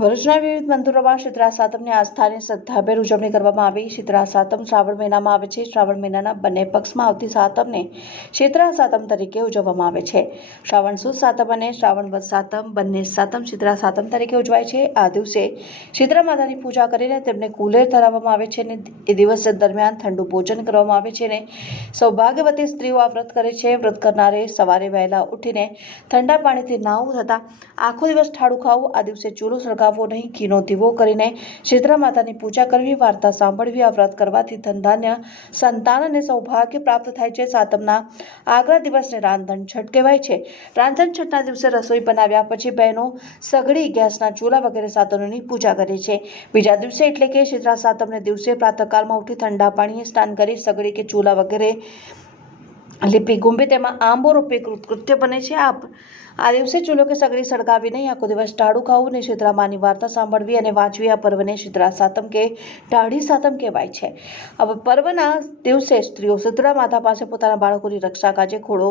ભરૂચના વિવિધ મંદિરોમાં શીતળા સાતમની આસ્થાની શ્રદ્ધાભેર ઉજવણી કરવામાં આવી. શીતળા સાતમ શ્રાવણ મહિનામાં આવે છે. શ્રાવણ મહિનાના બંને પક્ષમાં આવતી સાતમને શીતળા સાતમ તરીકે ઉજવવામાં આવે છે. શ્રાવણ સુદ સાતમ અને શ્રાવણ વદ સાતમ બંને સાતમ શીતળા સાતમ તરીકે ઉજવાય છે. આ દિવસે શીતળા માતાની પૂજા કરીને તેમને કુલેર ધરાવવામાં આવે છે અને એ દિવસ દરમિયાન ઠંડુ ભોજન કરવામાં આવે છે અને સૌભાગ્યવતી સ્ત્રીઓ આ વ્રત કરે છે. વ્રત કરનારે સવારે વહેલા ઉઠીને ઠંડા પાણીથી નાહવું થતાં આખો દિવસ ઠાડું ખાવું આ દિવસે ચૂલો સળગાવવો નહીં, ઘીનો દીવો કરીને શીતળા માતાની પૂજા કરવી, વાર્તા સાંભળવી, આ વ્રત કરવાથી ધનધાન્ય સંતાન અને સૌભાગ્ય પ્રાપ્ત થાય છે. સાતમના આગલા દિવસને રાંધણ છઠ કહેવાય છે. રાંધણ છઠના દિવસે રસોઈ બનાવ્યા પછી બહેનો સગડી ગેસના ચૂલા વગેરે સાધનોની પૂજા કરે છે. બીજા દિવસે એટલે કે શીતળા સાતમને દિવસે પ્રાતકાળમાં ઉઠી ઠંડા પાણીએ સ્નાન કરી સગડી કે ચૂલા વગેરે લિપિ ગુંબે તેમાં આંબો રૂપે કૃત્ય બને છે. આ આ દિવસે ચૂલો કે સગડી સળગાવી નહીં આખો દિવસ ટાળું ખાવું ને શીતળામાની વાર્તા સાંભળવી અને વાંચવી આ પર્વને શીતળા સાતમ કે ટાઢી સાતમ કહેવાય છે. હવે પર્વના દિવસે સ્ત્રીઓ શીતળા માતા પાસે પોતાના બાળકોની રક્ષા કાજે ખોળો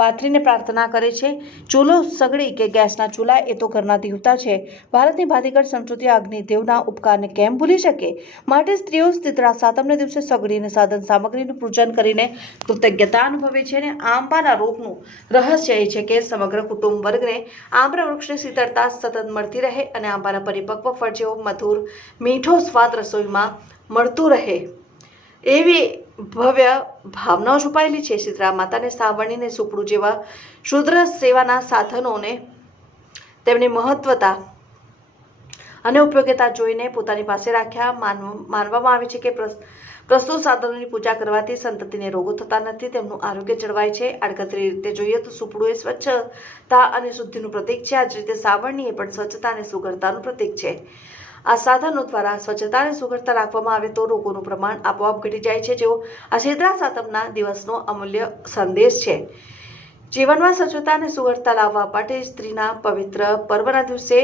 પાથરીને પ્રાર્થના કરે છે. ચૂલો સગડી કે ગેસના ચૂલા એ તો ઘરના દેવતા છે. ભારતની ભાતીગળ સંસ્કૃતિ અગ્નિદેવના ઉપકારને કેમ ભૂલી શકે? માટે સ્ત્રીઓ શીતળા સાતમને દિવસે સગડીને સાધન સામગ્રીનું પૂજન કરીને કૃતજ્ઞતા અનુભવે છે અને આંબાના રોગનું રહસ્ય એ છે કે સમગ્ર કુટુંબ વર્ગને આંબરા વૃક્ષની શીતળતા સતત મળતી રહે અને આંબાના પરિપક્વ ફળ જેવો મધુર મીઠો સ્વાદ રસોઈમાં મળતું રહે. એવી ભવ્ય ભાવનાઓ છુપાયેલી છે શીતળા માતાને સાવરણીને સુપડું જેવા શુદ્ર સેવાના સાધનોને તેમની મહત્વતા અને ઉપયોગીતા જોઈને પોતાની પાસે રાખ્યા. માનવ- માનવામાં આવે છે કે પ્રસ- પ્રસ્તુત સાધનોની પૂજા કરવાથી સંતતિને રોગો થતા નથી, તેમનું આરોગ્ય જળવાય છે. આડકતરી રીતે જોઈએ તો સુપડું એ સ્વચ્છતા અને શુદ્ધિનું પ્રતીક છે. આ જ રીતે સાવરણી એ પણ સ્વચ્છતા અને સુગરતાનું પ્રતીક છે. આ સાધનો દ્વારા સ્વચ્છતા અને સુઘડતા રાખવામાં આવે તો રોગોનું પ્રમાણ આપોઆપ ઘટી જાય છે. જેઓ આ છેદરા સાતમના દિવસનો અમૂલ્ય સંદેશ છે. જીવનમાં સ્વચ્છતા અને સુવર્તા લાવવા માટે સ્ત્રીના પવિત્ર પર્વના દિવસે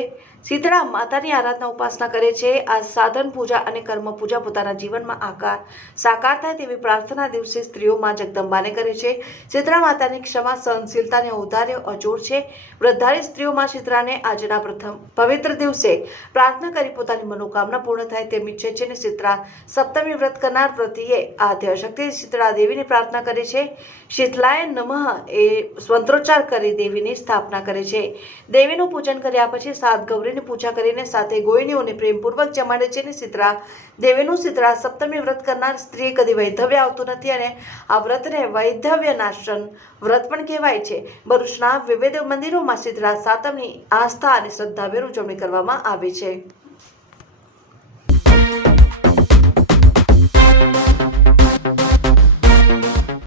શીતળા માતાની આરાધના ઉપાસના કરે છે. આ સાધન પૂજા અને કર્મ પૂજા પોતાના જીવનમાં આકાર સાકાર થાય તેવી પ્રાર્થના દિવસે સ્ત્રીઓમાં જગદંબાને કરે છે. શીતળા માતાની ક્ષમા, સહનશીલતા અને ઔદાર્ય અજોડ છે. વૃદ્ધારી સ્ત્રીઓમાં શીતળાને આજના પ્રથમ પવિત્ર દિવસે પ્રાર્થના કરી પોતાની મનોકામના પૂર્ણ થાય તેમ ઈચ્છે છે અને શીતળા સપ્તમી વ્રત કરનાર પ્રત્યે આદ્ય શક્તિ શીતળા દેવીની પ્રાર્થના કરે છે. શીતલાય નમઃ એ મંત્રોચ્ચાર કરી દેવીની સ્થાપના કરે છે. દેવીનું પૂજન કર્યા પછી સાત ગૌરીની પૂજા કરીને સાથે ગોયનીઓને પ્રેમપૂર્વક જમાડે છે અને શીતળા દેવીનું શીતળા સપ્તમી વ્રત કરનાર સ્ત્રીએ કદી વૈધવ્ય આવતું નથી અને આ વ્રતને વૈધવ્ય નાશન વ્રત પણ કહેવાય છે. ભરૂચના વિવિધ મંદિરોમાં સિતરા સાતમની આસ્થા અને શ્રદ્ધાભેર ઉજવણી કરવામાં આવે છે.